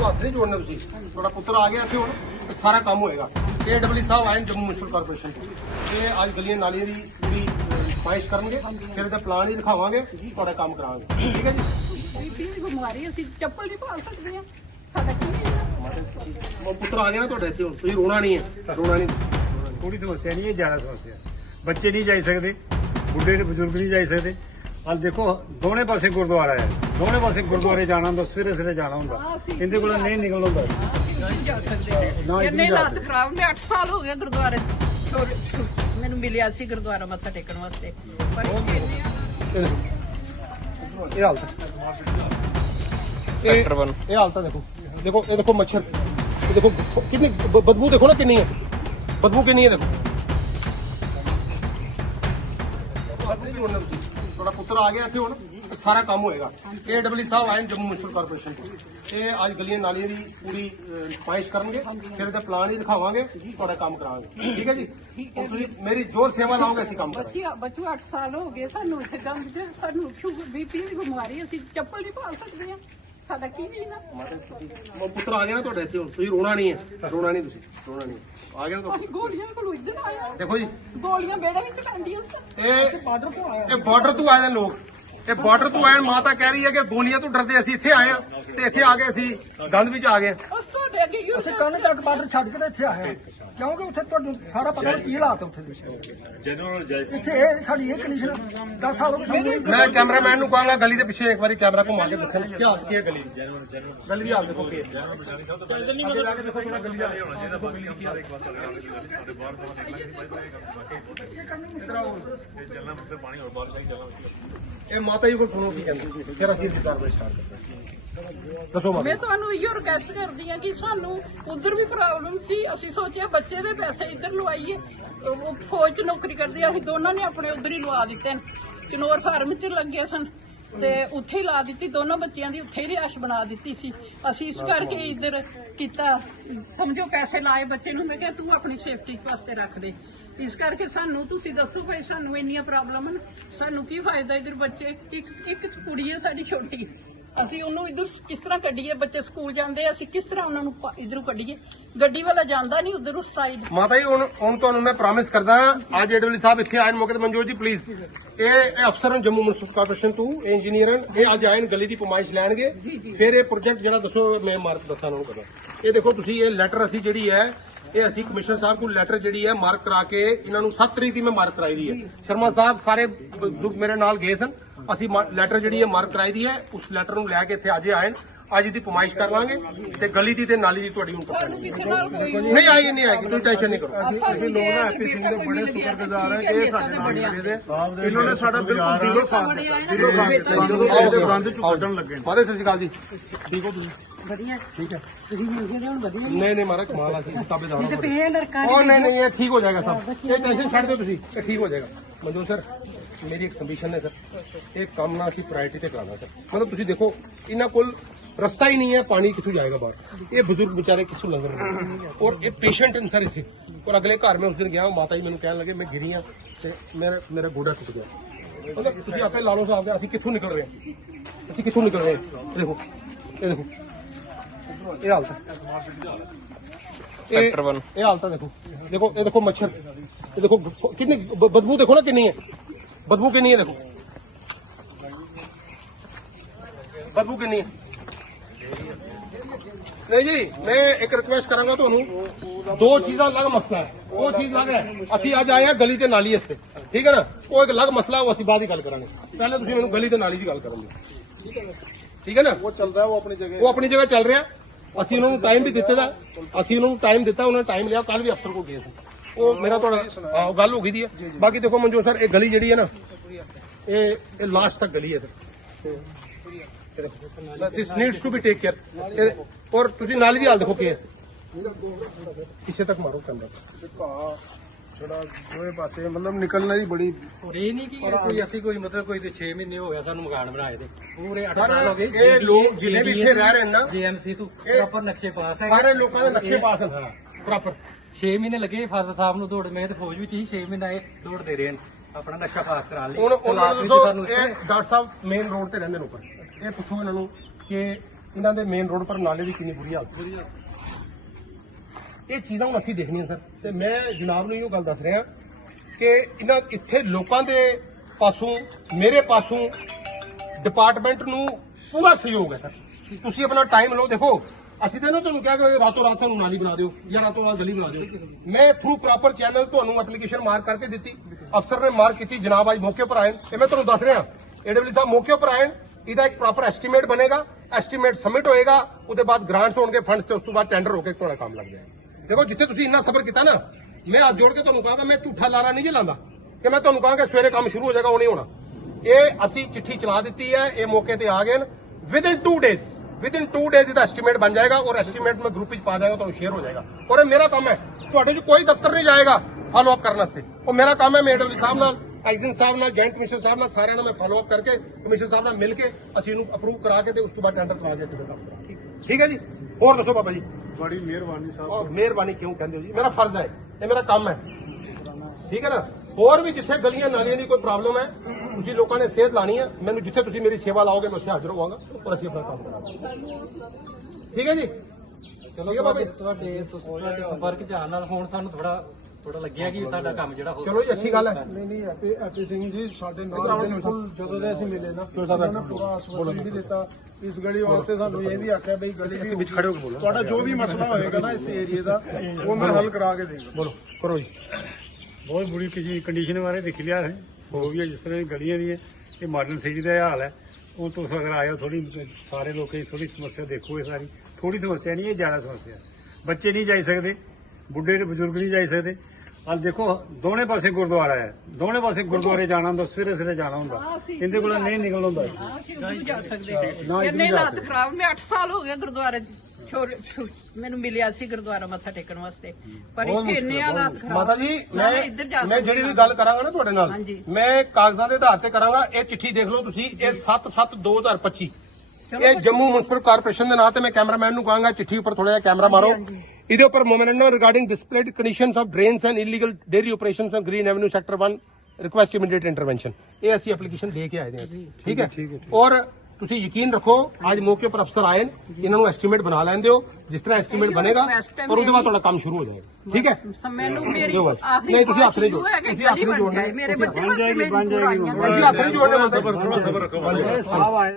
ਨੂੰ ਹੱਥ ਨਹੀਂ ਜੋੜਨਾ ਤੁਸੀਂ। ਤੁਹਾਡਾ ਪੁੱਤਰ ਆ ਗਿਆ ਇੱਥੇ ਹੁਣ ਤੇ ਸਾਰਾ ਕੰਮ ਹੋਏਗਾ। ਏਡਬਲਯੂ ਸਾਹਿਬ ਆਏ ਨੇ ਜੰਮੂ ਮਿਊਨਿਸਪਲ ਕਾਰਪੋਰੇਸ਼ਨ ਇਹ ਅੱਜ ਗਲੀਆਂ ਨਾਲੀਆਂ ਦੀ ਪੂਰੀ ਸਫਾਈਸ਼ ਕਰਨਗੇ। ਫਿਰ ਇਹਦਾ ਪਲਾਨ ਹੀ ਦਿਖਾਵਾਂਗੇ, ਤੁਹਾਡਾ ਕੰਮ ਕਰਾਵਾਂਗੇ। ਠੀਕ ਹੈ ਜੀ? ਬੀਪੀ ਬਿਮਾਰੀ ਅਸੀਂ ਚੱਪਲ ਨਹੀਂ ਪਾ ਸਕਦੇ ਆ ਸਾਡਾ ਕੀ ਉਹ ਪੁੱਤਰ ਆ ਗਿਆ ਨਾ ਤੁਹਾਡੇ ਇੱਥੇ ਹੁਣ, ਤੁਸੀਂ ਰੋਣਾ ਨਹੀਂ ਹੈ। ਰੋਣਾ ਨਹੀਂ। ਥੋੜੀ ਸਮੱਸਿਆ ਨਹੀਂ ਹੈ ਜ਼ਿਆਦਾ ਸਮੱਸਿਆ। ਬੱਚੇ ਨਹੀਂ ਜਾਈ ਸਕਦੇ, ਬੁੱਢੇ ਤੇ ਬਜ਼ੁਰਗ ਨਹੀਂ ਜਾਈ ਸਕਦੇ। ਅੱਜ ਦੇਖੋ ਦੋਨੇ ਪਾਸੇ ਗੁਰਦੁਆਰਾ ਹੈ। ਦੋਨੇ ਪਾਸੇ ਗੁਰਦੁਆਰੇ ਜਾਣਾ ਹੁੰਦਾ ਸਵੇਰੇ ਸਵੇਰੇ ਜਾਣਾ ਹੁੰਦਾ। ਇਹਦੇ ਕੋਲ ਨਹੀਂ ਨਿਕਲ ਹੁੰਦਾ। ਨਹੀਂ ਜਾ ਸਕਦੇ। ਜਾ ਹਾਲਾਤ ਖਰਾਬ ਨੇ 8 ਸਾਲ ਹੋ ਗਏ ਗੁਰਦੁਆਰੇ। ਮੈਨੂੰ ਮਿਲਿਆ ਸੀ ਗੁਰਦੁਆਰਾ ਮੱਥਾ ਟੇਕਣ ਵਾਸਤੇ। ਪਰ ਇਹ ਹਾਲਤ ਸੈਕਟਰ 1 ਇਹ ਹਾਲਤ ਹੈ ਦੇਖੋ। ਦੇਖੋ ਇਹ ਦੇਖੋ ਮੱਛਰ। ਇਹ ਦੇਖੋ ਕਿੰਨੀ ਬਦਬੂ ਦੇਖੋ ਨਾ ਕਿੰਨੀ ਹੈ। ਬਦਬੂ ਕਿੰਨੀ ਹੈ ਦੇਖੋ। ਤੁਹਾਡਾ ਪੁੱਤਰ ਆ ਗਿਆ ਇੱਥੇ ਹੁਣ। ਸਾਰਾ ਕੰਮ ਹੋਏਗਾ। ਏਡਬਲਯੂ ਸਾਹਿਬ ਆਏ ਨੇ ਜੰਮੂ ਮਿਊਨਿਸਪਲ ਕਾਰਪੋਰੇਸ਼ਨ ਤੋਂ। ਇਹ ਅੱਜ ਗਲੀਆਂ ਨਾਲੀਆਂ ਦੀ ਪੂਰੀ ਸਫਾਈਸ਼ ਕਰਨਗੇ। ਫਿਰ ਇਹਦਾ ਪਲਾਨ ਹੀ ਦਿਖਾਵਾਂਗੇ ਤੁਹਾਡਾ ਕੰਮ ਕਰਾਵਾਂਗੇ। ਠੀਕ ਹੈ ਜੀ? ਹੁਣ ਤੁਸੀਂ ਮੇਰੀ ਜੋਰ ਸੇਵਾ ਲਾਓਗੇ ਅਸੀਂ ਕੰਮ ਕਰਾਂਗੇ। ਬੱਚੀ ਬੱਚੂ 8 ਸਾਲ ਹੋ ਗਏ ਸਾਨੂੰ ਇੱਥੇ ਗੰਦ ਤੇ ਸਾਨੂੰ ਸ਼ੂਗਰ ਬੀਪੀ ਦੀ ਬਿਮਾਰੀ ਅਸੀਂ ਚੱਪਲ ਨਹੀਂ ਪਾ ਸਕਦੇ ਆ ਸਾਡਾ ਕੀ ਨਹੀਂ ਨਾ? ਉਹ ਪੁੱਤਰ ਆ ਗਿਆ ਨਾ ਤੁਹਾਡੇ ਇੱਥੇ ਹੁਣ। ਤੁਸੀਂ ਰੋਣਾ ਨਹੀਂ ਹੈ। ਰੋਣਾ ਨਹੀਂ ਤੁਸੀਂ ਰੋਣਾ ਨਹੀਂ। ਆ ਗਿਆ ਨਾ ਤੁਹਾਡਾ। ਅਸੀਂ ਗੋਲੀਆਂ ਕੋਲ ਇੱਧਰ ਆਇਆ ਦੇਖੋ ਜੀ। ਗੋਲੀਆਂ ਬੇੜੇ ਵਿੱਚ ਪੈਂਦੀਆਂ ਸੀ। ਇਹ ਇਹ ਬਾਰਡਰ ਤੋਂ ਆਏ ਨੇ ਲੋਕ। ਇਹ ਬਾਰਡਰ ਤੋਂ ਆਏ ਮਾਤਾ ਕਹਿ ਰਹੀ ਹੈ ਕਿ ਗੋਲੀਆਂ ਤੋਂ ਡਰਦੇ ਅਸੀਂ ਇੱਥੇ ਆਏ ਆ ਤੇ ਇੱਥੇ ਆ ਕੇ ਅਸੀਂ ਗੰਦ ਵਿੱਚ ਆ ਗਏ ਉਸ ਤੋਂ ਅੱਗੇ ਅਸੀਂ ਕੰਨ ਚੱਕ ਬਾਰਡਰ ਛੱਡ ਕੇ ਤੇ ਇੱਥੇ ਆਏ ਹਾਂ। ਕਿਉਂਕਿ ਉੱਥੇ ਤੁਹਾਨੂੰ ਸਾਰਾ ਪਤਾ ਵੀ ਕੀ ਹਾਲਾਤ ਹੈ ਉੱਥੇ ਦੇ। ਇੱਥੇ ਇਹ ਸਾਡੀ ਇਹ ਕੰਡੀਸ਼ਨ 10 ਸਾਲ ਹੋ ਗਏ ਸਾਨੂੰ ਇਹ ਮੈਂ ਕੈਮਰਾਮੈਨ ਨੂੰ ਕਹਾਂਗਾ ਗਲੀ ਦੇ ਪਿੱਛੇ ਇੱਕ ਵਾਰੀ ਕੈਮਰਾ ਘੁਮਾ ਕੇ ਦੱਸਣ ਕੀ ਹਾਲਤ ਕੀ ਹੈ ਗਲੀ ਦੀ। ਗਲੀ ਦੀ ਹਾਲਤ ਦੇਖੋ ਕੀ ਹੈ। ਅੱਗੇ ਜਾ ਕੇ ਦੇਖੋ ਜਿਹੜਾ ਗਲੀ ਦਾ ਦੇਖੋ ਗਲੀ ਦੀ ਕੀ ਹਾਲਤ ਇੱਧਰ ਆਓ। ਇਹ ਮਾਤਾ ਜੀ ਕੋਲ ਸੁਣੋ ਕੀ ਕਹਿੰਦੇ ਫਿਰ ਅਸੀਂ ਇਹਦੀ ਕਾਰਵਾਈ ਸਟਾਰਟ ਕਰਦੇ ਹਾਂ। ਦੱਸੋ ਮੈਂ ਤੁਹਾਨੂੰ ਇਹੋ ਰਿਕਵੈਸਟ ਕਰਦੀ ਹਾਂ ਕਿ ਸਾਨੂੰ ਉਧਰ ਵੀ ਪ੍ਰੋਬਲਮ ਸੀ ਅਸੀਂ ਸੋਚਿਆ ਬੱਚੇ ਦੇ ਪੈਸੇ ਇੱਧਰ ਲਵਾਈਏ। ਉਹ ਫੌਜ 'ਚ ਨੌਕਰੀ ਕਰਦੇ ਆ, ਅਸੀਂ ਦੋਨਾਂ ਨੇ ਆਪਣੇ ਉਧਰ ਹੀ ਲਵਾ ਦਿੱਤੇ ਨੇ। ਚਨੋਰ ਫਾਰਮ 'ਚ ਲੱਗੇ ਸਨ ਤੇ ਉੱਥੇ ਹੀ ਲਾ ਦਿੱਤੀ ਦੋਨੋਂ ਬੱਚਿਆਂ ਦੀ ਉੱਥੇ ਹੀ ਰਿਹਾਇਸ਼ ਬਣਾ ਦਿੱਤੀ ਸੀ। ਅਸੀਂ ਇਸ ਕਰਕੇ ਇੱਧਰ ਕੀਤਾ ਸਮਝੋ ਪੈਸੇ ਲਾਏ ਬੱਚੇ ਨੂੰ ਮੈਂ ਕਿਹਾ ਤੂੰ ਆਪਣੀ ਸੇਫਟੀ ਵਾਸਤੇ ਰੱਖ ਦੇ। ਇਸ ਕਰਕੇ ਸਾਨੂੰ ਤੁਸੀਂ ਦੱਸੋ ਭਾਈ ਸਾਨੂੰ ਇੰਨੀਆਂ ਪ੍ਰੋਬਲਮ ਹਨ। ਸਾਨੂੰ ਕੀ ਫਾਇਦਾ ਇੱਧਰ ਬੱਚੇ? ਇੱਕ ਇੱਕ ਕੁੜੀ ਹੈ ਸਾਡੀ ਛੋਟੀ। ਅਸੀਂ ਉਹਨੂੰ ਇਧਰ ਕਿਸ ਤਰ੍ਹਾਂ ਕੱਢੀਏ? ਬੱਚੇ ਸਕੂਲ ਜਾਂਦੇ ਆ ਅਸੀਂ ਕਿਸ ਤਰ੍ਹਾਂ ਉਹਨਾਂ ਨੂੰ ਇਧਰੋਂ ਕੱਢੀਏ? ਗੱਡੀ ਵਾਲਾ ਜਾਂਦਾ ਨਹੀਂ ਉਧਰ ਉਸ ਸਾਈਡ ਮਾਤਾ ਜੀ ਹੁਣ ਹੁਣ ਤੁਹਾਨੂੰ ਮੈਂ ਪ੍ਰੋਮਿਸ ਕਰਦਾ ਅੱਜ ਏਡਵਲੀ ਸਾਹਿਬ ਇੱਥੇ ਆਏ ਨੇ ਮੌਕੇ ਤੇ। ਮਨਜੋਤ ਜੀ ਪਲੀਜ਼ ਇਹ ਇਹ ਅਫਸਰ ਹਨ ਜੰਮੂ ਮਿਊਨਿਸਪਲ ਕਾਰਪੋਰੇਸ਼ਨ ਤੋਂ ਇਹ ਇੰਜੀਨੀਅਰ ਹਨ। ਇਹ ਅੱਜ ਆਏ ਨੇ ਗਲੀ ਦੀ ਪਮਾਇਸ਼ ਲੈਣਗੇ। ਫਿਰ ਇਹ ਪ੍ਰੋਜੈਕਟ ਜਿਹੜਾ ਦੱਸੋ ਮੈਂ ਮਾਰਕ ਦੱਸਾਂ ਉਹਨਾਂ ਨੂੰ ਕਦੋਂ ਇਹ ਦੇਖੋ ਤੁਸੀਂ ਇਹ ਲੈਟਰ ਅਸੀਂ ਜਿਹੜੀ ਹੈ ਇਹ ਅਸੀਂ ਕਮਿਸ਼ਨਰ ਸਾਹਿਬ ਕੋਲ ਲੈਟਰ ਜਿਹੜੀ ਹੈ ਮਾਰਕ ਕਰਾ ਕੇ ਇਹਨਾਂ ਨੂੰ 7 ਤਰੀਕ ਦੀ ਮੈਂ ਮਾਰਕ ਕਰਾਈ ਦੀ ਹੈ। ਸ਼ਰਮਾ ਸਾਹਿਬ ਸਾਰੇ ਬਜ਼ੁਰਗ ਮੇਰੇ ਨਾਲ ਗਏ ਸਨ। ਅਸੀਂ ਲੈਟਰ ਜਿਹੜੀ ਹੈ ਮਾਰਕ ਕਰਾਈ ਦੀ ਹੈ। ਉਸ ਲੈਟਰ ਨੂੰ ਲੈ ਕੇ ਇੱਥੇ ਅੱਜ ਆਏ ਅੱਜ ਇਹਦੀ ਪਮਾਇਸ਼ ਕਰ ਲਾਂਗੇ ਤੇ ਗਲੀ ਦੀ ਤੇ ਨਾਲੀ ਦੀ ਤੁਹਾਡੀ ਹੁਣ ਪਤਾ ਕਿਸੇ ਨਾਲ ਕੋਈ ਨਹੀਂ ਆਏਗੀ ਨਹੀਂ ਆਏਗੀ ਤੁਸੀਂ ਟੈਨਸ਼ਨ ਨਹੀਂ ਕਰੋ। ਅਸੀਂ ਲੋਕ ਨਾ ਹੈਪੀ ਸਿੰਘ ਦੇ ਬੜੇ ਸ਼ੁਕਰਗੁਜ਼ਾਰ ਹਾਂ ਕਿ ਇਹ ਸਾਡੇ ਨਾਲ ਮਿਲੇ ਦੇ ਇਹਨਾਂ ਨੇ ਸਾਡਾ ਬਿਲਕੁਲ ਦਿਲੋਂ ਸਾਥ ਦਿੱਤਾ। ਦਿਲੋਂ ਸਾਥ ਦਿੱਤਾ। ਜਦੋਂ ਚੋਂ ਕੱਢਣ ਲੱਗੇ ਨੇ। ਫਾਦਰ ਸਤਿ ਸ਼੍ਰੀ ਅਕਾਲ ਜੀ। ਠੀਕ ਹੋ ਤੁਸੀਂ ਵਧੀਆ। ਠੀਕ ਹੈ। ਤੁਸੀਂ ਮਿਲ ਗਏ ਹੁਣ ਵਧੀਆ ਨਹੀਂ ਨਹੀਂ ਮਾਰਾ ਕਮਾਲ ਆ ਸੀ ਤਾਬੇਦਾਰ ਤੇ ਪੇ ਨਰਕਾਂ ਉਹ ਨਹੀਂ ਨਹੀਂ ਇਹ ਠੀਕ ਹੋ ਜਾਏਗਾ ਸਭ। ਇਹ ਟੈਨਸ਼ਨ ਛੱਡ ਦਿਓ ਤੁਸੀਂ ਇਹ ਠੀਕ ਹੋ ਜਾਏਗਾ। ਮਨਜੋਤ ਸਰ ਮੇਰੀ ਇੱਕ ਸਬਮਿਸ਼ਨ ਹੈ ਸਰ ਇਹ ਕੰਮ ਨਾ ਅਸੀਂ ਪ੍ਰਾਇੋਰਟੀ ਤੇ ਕਰਾਉਣਾ ਸਰ ਮਤਲਬ ਤੁਸੀਂ ਦੇਖੋ ਇਹਨਾਂ ਕੋਲ ਰਸਤਾ ਹੀ ਨਹੀਂ ਹੈ ਪਾਣੀ ਕਿੱਥੋਂ ਜਾਏਗਾ ਬਾਹਰ ਇਹ ਬਜ਼ੁਰਗ ਵਿਚਾਰੇ ਕਿੱਥੋਂ ਲੰਘਣਗੇ ਔਰ ਇਹ ਪੇਸ਼ੈਂਟ ਹਨ ਸਰ ਇੱਥੇ ਔਰ ਅਗਲੇ ਘਰ ਮੈਂ ਉਸ ਦਿਨ ਗਿਆ ਮਾਤਾ ਜੀ ਮੈਨੂੰ ਕਹਿਣ ਲੱਗੇ ਮੈਂ ਗਿਰੀ ਹਾਂ ਤੇ ਮੇਰਾ ਮੇਰਾ ਗੋਡਾ ਟੁੱਟ ਗਿਆ ਮਤਲਬ ਤੁਸੀਂ ਆਪੇ ਲਾ ਲਓ ਸਾਹਿਬ ਦੇ ਅਸੀਂ ਕਿੱਥੋਂ ਨਿਕਲ ਰਹੇ ਹਾਂ ਅਸੀਂ ਕਿੱਥੋਂ ਨਿਕਲ ਰਹੇ ਹਾਂ ਇਹ ਦੇਖੋ ਇਹ ਦੇਖੋ ਇਹ ਹਾਲਤ ਹੈ ਸੈਕਟਰ 1 ਇਹ ਹਾਲਤ ਹੈ ਦੇਖੋ ਦੇਖੋ ਇਹ ਦੇਖੋ ਮੱਛਰ ਇਹ ਦੇਖੋ ਕਿੰਨੀ ਬ- ਬਦਬੂ ਦੇਖੋ ਨਾ ਕਿੰਨੀ ਹੈ ਬਦਬੂ ਕਿੰਨੀ ਹੈ ਦੇਖੋ ਬਦਬੂ ਕਿੰਨੀ ਹੈ ਨਹੀਂ ਜੀ ਮੈਂ ਇੱਕ ਰਿਕੁਐਸਟ ਕਰਾਂਗਾ ਤੁਹਾਨੂੰ। ਦੋ ਚੀਜ਼ਾਂ ਅਲੱਗ ਮਸਲਾ ਹੈ। ਉਹ ਚੀਜ਼ ਅਲੱਗ ਹੈ। ਅਸੀਂ ਅੱਜ ਆਏ ਹਾਂ ਗਲੀ ਤੇ ਨਾਲੀ ਵਾਸਤੇ ਠੀਕ ਹੈ ਨਾ? ਉਹ ਇੱਕ ਅਲੱਗ ਮਸਲਾ ਉਹ ਅਸੀਂ ਬਾਅਦ ਹੀ ਗੱਲ ਕਰਾਂਗੇ। ਪਹਿਲਾਂ ਤੁਸੀਂ ਮੈਨੂੰ ਗਲੀ ਤੇ ਨਾਲੀ ਦੀ ਗੱਲ ਕਰਨ ਦਿਓ ਠੀਕ ਹੈ ਨਾ? ਉਹ ਚੱਲਦਾ ਉਹ ਆਪਣੀ ਜਗ੍ਹਾ। ਉਹ ਆਪਣੀ ਜਗ੍ਹਾ ਚੱਲ ਰਿਹਾ। ਅਸੀਂ ਉਹਨਾਂ ਨੂੰ ਟਾਈਮ ਵੀ ਦਿੱਤੇ ਦਾ। ਅਸੀਂ ਉਹਨਾਂ ਨੂੰ ਟਾਈਮ ਦਿੱਤਾ ਉਹਨਾਂ ਨੇ ਟਾਈਮ ਲਿਆ। ਕੱਲ ਵੀ ਅਫਸਰ ਕੋਲ ਗਏ ਸੀ। ਉਹ ਮੇਰਾ ਤੁਹਾਡਾ ਗੱਲ ਹੋ ਗਈ ਦੀ ਹੈ। ਬਾਕੀ ਦੇਖੋ ਮਨਜੋਤ ਸਰ ਇਹ ਗਲੀ ਜਿਹੜੀ ਹੈ ਨਾ ਇਹ ਇਹ ਲਾਸਟ ਤੱਕ ਗਲੀ ਹੈ sir. This needs to be take care ਔਰ ਤੁਸੀਂ ਨਾਲ ਦੀ ਹਾਲ ਦੇਖੋ ਕੀ ਹੈ। ਪਿੱਛੇ ਤੱਕ ਮਾਰੋ ਭਾ ਥੋੜਾ ਦੋਵੇਂ ਪਾਸੇ ਮਤਲਬ ਨਿਕਲਣਾ ਦੀ ਬੜੀ ਇਹ ਨਹੀਂ ਕਿ ਕੋਈ ਅਸੀਂ ਕੋਈ ਮਤਲਬ ਕੋਈ ਤੇ 6 ਮਹੀਨੇ ਹੋ ਗਿਆ ਸਾਨੂੰ ਮਕਾਨ ਬਣਾਏ ਦੇ ਪੂਰੇ 8 ਸਰ, ਸਾਲ ਹੋ ਗਏ। ਇਹ ਲੋਕ ਜਿੰਨੇ ਵੀ ਇੱਥੇ ਰਹਿ ਰਹੇ ਨੇ ਨਾ ਜੀਐਮਸੀ ਤੋਂ ਇਹ- ਪ੍ਰੋਪਰ ਨਕਸ਼ੇ ਪਾਸ ਹੈ ਸਾਰੇ ਲੋਕਾਂ ਦੇ ਨਕਸ਼ੇ ਪਾਸ ਹਨ ਪ੍ਰੋਪਰ 6 ਮਹੀਨੇ ਲੱਗੇ ਫਾਦਰ ਸਾਹਿਬ ਨੂੰ ਦੌੜ ਮੈਂ ਤੇ ਫੌਜ ਵਿੱਚ ਹੀ 6 ਮਹੀਨੇ ਇਹ ਦੌੜਦੇ ਰਹੇ ਨੇ। ਆਪਣਾ ਨਕਸ਼ਾ ਪਾਸ ਕਰਾਉਣ ਲਈ। ਹੁਣ ਤੇ ਉਹਨਾਂ last ਨੂੰ ਵਿੱਚ ਦੱਸੋ ਸਾਨੂੰ ਇਹ ਇੱਥੇ ਡਾਕਟਰ ਸਾਹਿਬ ਮੇਨ ਰੋਡ ਤੇ ਰਹਿੰਦੇ ਨੇ ਉੱਪਰ। ਇਹ ਪੁੱਛੋ ਇਹਨਾਂ ਨੂੰ ਕਿ ਇਹਨਾਂ ਦੇ ਮੇਨ ਰੋਡ ਪਰ ਨਾਲੇ ਦੀ ਕਿੰਨੀ ਬੁਰੀ ਹਾਲਤ ਹੈ। ਇਹ ਚੀਜ਼ਾਂ ਹੁਣ ਅਸੀਂ ਦੇਖਣੀਆਂ ਸਰ। ਤੇ ਮੈਂ ਜਨਾਬ ਨੂੰ ਇਹੋ ਗੱਲ ਦੱਸ ਰਿਹਾ ਕਿ ਇਹਨਾਂ ਇੱਥੇ ਲੋਕਾਂ ਦੇ ਪਾਸੋਂ ਮੇਰੇ ਪਾਸੋਂ ਡਿਪਾਰਟਮੈਂਟ ਨੂੰ ਪੂਰਾ ਸਹਿਯੋਗ ਹੈ ਸਰ। ਤੁਸੀਂ ਆਪਣਾ ਟਾਈਮ ਲਓ ਦੇਖੋ ਅਸੀਂ ਤਾਂ ਨਾ ਤੁਹਾਨੂੰ ਕਿਹਾ ਕਿ ਰਾਤੋਂ ਰਾਤ ਸਾਨੂੰ ਨਾਲੀ ਬਣਾ ਦਿਓ ਜਾਂ ਰਾਤੋਂ ਰਾਤ ਗਲੀ ਬਣਾ ਦਿਓ। ਮੈਂ ਥਰੂ ਪ੍ਰੋਪਰ ਚੈਨਲ ਤੁਹਾਨੂੰ ਐਪਲੀਕੇਸ਼ਨ ਮਾਰਕ ਕਰਕੇ ਦਿੱਤੀ। ਅਫਸਰ ਨੇ ਮਾਰਕ ਕੀਤੀ ਜਨਾਬ ਅੱਜ ਮੌਕੇ ਪਰ ਆਏ ਤੇ ਮੈਂ ਤੁਹਾਨੂੰ ਦੱਸ ਰਿਹਾ ਏਡਬਲਯੂ ਸਾਹਿਬ ਮੌਕੇ ਪਰ ਆਏ ਇਹਦਾ ਇੱਕ ਪ੍ਰੋਪਰ ਐਸਟੀਮੇਟ ਬਣੇਗਾ ਐਸਟੀਮੇਟ ਸਬਮਿਟ ਹੋਏਗਾ, ਉਹਦੇ ਬਾਅਦ ਗ੍ਰਾਂਟਸ ਹੋਣਗੇ ਫੰਡਸ ਤੇ, ਉਸ ਤੋਂ ਬਾਅਦ ਟੈਂਡਰ ਹੋ ਕੇ ਤੁਹਾਡਾ ਕੰਮ ਲੱਗ ਜਾਏਗਾ। ਦੇਖੋ, ਜਿੱਥੇ ਤੁਸੀਂ ਇੰਨਾ ਸਬਰ ਕੀਤਾ ਨਾ, ਮੈਂ ਅੱਜ ਜੋੜ ਕੇ ਤੁਹਾਨੂੰ ਕਹਾਂਗਾ, ਮੈਂ ਝੂਠਾ ਲਾਰਾ ਨਹੀਂ ਜੇ ਲਾਂਦਾ ਕਿ ਮੈਂ ਤੁਹਾਨੂੰ ਕਹਾਂਗਾ ਸਵੇਰੇ ਕੰਮ ਸ਼ੁਰੂ ਹੋ ਜਾਏਗਾ, ਉਹ ਨਹੀਂ ਹੋਣਾ। ਇਹ ਅਸੀਂ ਚਿੱਠੀ ਚਲਾ ਦਿੱਤੀ ਹੈ, ਇਹ ਮੌਕੇ ਤੇ ਆ ਗਏ ਨੇ within 2 days within 2 days ਇਹਦਾ ਐਸਟੀਮੇਟ ਬਣ ਜਾਏਗਾ ਔਰ ਐਸਟੀਮੇਟ ਮੈਂ ਗਰੁੱਪ ਵਿੱਚ ਪਾ ਦਾਂਗਾ ਤੁਹਾਨੂੰ ਸ਼ੇਅਰ ਹੋ ਜਾਏਗਾ। ਔਰ ਇਹ ਮੇਰਾ ਕੰਮ ਹੈ। ਤੁਹਾਡੇ 'ਚ ਕੋਈ ਦਫ਼ਤਰ ਨਹੀਂ ਜਾਏਗਾ। ਫਾਲੋ ਅਪ ਕਰਨ ਵਾਸਤੇ। ਉਹ ਮੇਰਾ ਕੰਮ ਹੈ ਮੇਡਲ ਸਾਹਿਬ ਨਾਲ। ਐਗਜ਼ਨ ਸਾਹਿਬ ਨਾਲ ਜੁਆਇੰਟ ਕਮਿਸ਼ਨਰ ਸਾਹਿਬ ਨਾਲ ਸਾਰਿਆਂ ਨਾਲ ਮੈਂ ਫਾਲੋ ਅਪ ਕਰਕੇ ਕਮਿਸ਼ਨਰ ਸਾਹਿਬ ਨਾਲ ਮਿਲ ਕੇ ਅਸੀਂ ਇਹਨੂੰ ਅਪਰੂਵ ਕਰਾ ਕੇ ਤੇ ਉਸ ਤੋਂ ਬਾਅਦ ਟੈਂਡਰ ਕਰਾ ਕੇ ਕਰਾਂਗੇ। ਠੀਕ ਹੈ ਜੀ? ਹੋਰ ਦੱਸੋ ਬਾਬਾ ਜੀ। ਬੜੀ ਮਿਹਰਬਾਨੀ ਸਾਹਿਬ। ਮਿਹਰਬਾਨੀ ਕਿਉਂ ਕਹਿੰਦੇ ਹੋ ਜੀ? ਮੇਰਾ ਫਰਜ਼ ਹੈ ਇਹ ਮੇਰਾ ਕੰਮ ਹੈ। ਠੀਕ ਹੈ ਨਾ? ਹੋਰ ਵੀ ਜਿੱਥੇ ਗਲੀਆਂ ਨਾਲੀਆਂ ਦੀ ਕੋਈ ਪ੍ਰੋਬਲਮ ਹੈ ਤੁਸੀਂ ਲੋਕਾਂ ਨੇ ਸਿਹਤ ਲਾਣੀ ਹੈ ਮੈਨੂੰ ਜਿੱਥੇ ਤੁਸੀਂ ਮੇਰੀ ਸੇਵਾ ਲਾਓਗੇ ਮੈਂ ਉੱਥੇ ਹਾਜ਼ਰ ਹੋਵਾਂਗਾ ਔਰ ਅਸੀਂ ਆਪਣਾ ਕੰਮ ਕਰਾਂਗੇ। ਠੀਕ ਹੈ ਜੀ? ਚਲੋ ਤੁਹਾਡੇ ਜੀ? ਤੁਹਾਡੇ ਸੰਪਰਕ ਆਉਣ ਨਾਲ ਹੁਣ ਸਾਨੂੰ ਥੋੜਾ ਥੋੜਾ ਲੱਗਿਆ ਕਿ ਸਾਡਾ ਕੰਮ ਜਿਹੜਾ ਹੋ ਚਲੋ ਜੀ ਅੱਛੀ ਗੱਲ ਹੈ। ਨਹੀਂ ਨਹੀਂ ਹੈਪੀ ਹੈਪੀ ਸਿੰਘ ਜੀ ਸਾਡੇ ਨਾਲ ਬਿਲਕੁਲ ਜਦੋਂ ਦੇ ਅਸੀਂ ਮਿਲੇ ਨਾ ਉਹਨਾਂ ਨੇ ਪੂਰਾ ਆਸ਼ਵਾਸਨ ਵੀ ਦਿੱਤਾ। ਇਸ ਗਲੀ ਵਾਸਤੇ ਸਾਨੂੰ ਇਹ ਵੀ ਆਖਿਆ ਬਈ ਗਲੀ ਵੀ ਵਿੱਚ ਖੜੇ ਹੋ ਕੇ ਬੋਲੋ। ਤੁਹਾਡਾ ਜੋ ਵੀ ਮਸਲਾ ਹੋਏਗਾ ਨਾ ਇਸ ਏਰੀਏ ਦਾ ਉਹ ਮੈਂ ਹੱਲ ਕਰਾ ਕੇ ਦੇਵਾਂਗਾ। ਬੋਲੋ ਕਰੋ ਜੀ। ਬਹੁਤ ਬੁਰੀ ਕਿਸੇ ਕੰਡੀਸ਼ਨ ਬਾਰੇ ਦੇਖ ਲਿਆ ਹੈ। ਹੋ ਗਿਆ ਜਿਸ ਤਰ੍ਹਾਂ ਗਲੀਆਂ ਦੀ ਇਹ ਮਾਡਰਨ ਸਿਟੀ ਦਾ ਹਾਲ ਹੈ। ਉਹ ਤੁਸੀਂ ਅਗਰ ਆਇਓ ਥੋੜੀ ਸਾਰੇ ਲੋਕਾਂ ਦੀ ਥੋੜੀ ਸਮੱਸਿਆ ਦੇਖੋ ਇਹ ਸਾਰੀ। ਥੋੜੀ ਸਮੱਸਿਆ ਨਹੀਂ ਇਹ ਜ਼ਿਆਦਾ ਸਮੱਸਿਆ। ਬੱਚੇ ਨਹੀਂ ਜਾਈ ਸਕਦੇ। ਬੁੱਢੇ ਤੇ ਬਜ਼ੁਰਗ ਨਹੀਂ ਜਾਈ ਸਕਦੇ। ਅੱਜ ਦੇਖੋ ਦੋਨੇ ਪਾਸੇ ਗੁਰਦੁਆਰਾ ਹੈ। ਦੋਨੇ ਪਾਸੇ ਗੁਰਦੁਆਰੇ ਜਾਣਾ ਹੁੰਦਾ ਸਵੇਰੇ ਸਵੇਰੇ ਜਾਣਾ ਹੁੰਦਾ। ਇਹਦੇ ਕੋਲ ਨਹੀਂ ਨਿਕਲ ਹੁੰਦਾ। ਨਹੀਂ ਜਾ ਸਕਦੇ। ਇੰਨੇ ਜਾ ਹਾਲਾਤ। ਖਰਾਬ। ਮੈਂ 8 ਸਾਲ ਹੋ ਗਏ ਗੁਰਦੁਆਰੇ 'ਚ। ਛੋੜ- ਛੋ- ਮੈਨੂੰ ਮਿਲਿਆ ਸੀ ਗੁਰਦੁਆਰਾ ਮੱਥਾ ਟੇਕਣ ਵਾਸਤੇ। ਪਰ ਇੱਥੇ ਇੰਨੇ ਹਾਲਾਤ ਖਰਾਬ ਮਾਤਾ ਜੀ ਮੈਂ ਇੱਧਰ ਜਾ ਮੈਂ ਜਿਹੜੀ ਵੀ। ਗੱਲ ਕਰਾਂਗਾ ਨਾ ਤੁਹਾਡੇ ਨਾਲ। ਮੈਂ ਕਾਗਜ਼ਾਂ ਦੇ ਆਧਾਰ ਤੇ ਕਰਾਂਗਾ ਇਹ ਚਿੱਠੀ ਦੇਖ ਲਓ ਤੁਸੀਂ ਇਹ 7/7/2025 ਇਹ ਜੰਮੂ ਮਿਊਨਿਸਪਲ ਕਾਰਪੋਰੇਸ਼ਨ ਦੇ ਨਾਂ ਤੇ ਮੈਂ ਕੈਮਰਾਮੈਨ ਨੂੰ ਕਹਾਂਗਾ ਚਿੱਠੀ ਉੱਪਰ ਥੋੜਾ ਜਿਹਾ ਕੈਮਰਾ ਮਾਰੋ। ਇਹਦੇ ਉੱਪਰ memorandum regarding displayed conditions of drains and illegal dairy operations of Green Avenue sector 1 request immediate intervention ਇਹ ਅਸੀਂ ਐਪਲੀਕੇਸ਼ਨ ਦੇ ਕੇ ਆਏ ਹਾਂ? ਠੀਕ ਹੈ ਔਰ ਤੁਸੀਂ ਯਕੀਨ ਰੱਖੋ ਅੱਜ ਮੌਕੇ ਪਰ ਅਫਸਰ ਆਏ ਨੇ ਇਹਨਾਂ ਨੂੰ ਐਸਟੀਮੇਟ ਬਣਾ ਲੈਣ ਦਿਓ ਜਿਸ ਤਰ੍ਹਾਂ ਐਸਟੀਮੇਟ ਬਣੇਗਾ ਔਰ ਉਹਦੇ ਬਾਅਦ ਤੁਹਾਡਾ ਕੰਮ ਸ਼ੁਰੂ ਹੋ ਜਾਏਗਾ। ਠੀਕ ਹੈ? ਮੈਨੂੰ ਮੇਰੀ। ਆਖਰੀ ਨਹੀਂ, ਤੁਸੀਂ ਹੱਥ ਨਹੀਂ ਜੋੜ- ਤੁਸੀਂ ਹੱਥ ਨਹੀਂ ਜੋੜਨੇ। ਮੇਰੇ ਤੁਸੀਂ ਬੱਚੇ ਬਣ ਜਾਏਗੀ, ਬਣ ਜਾਏਗੀ। ਅਸੀਂ ਹੱਥ ਨਹੀਂ ਜੋੜਨੇ ਬਸ ਸਾਹਿਬ ਆਏ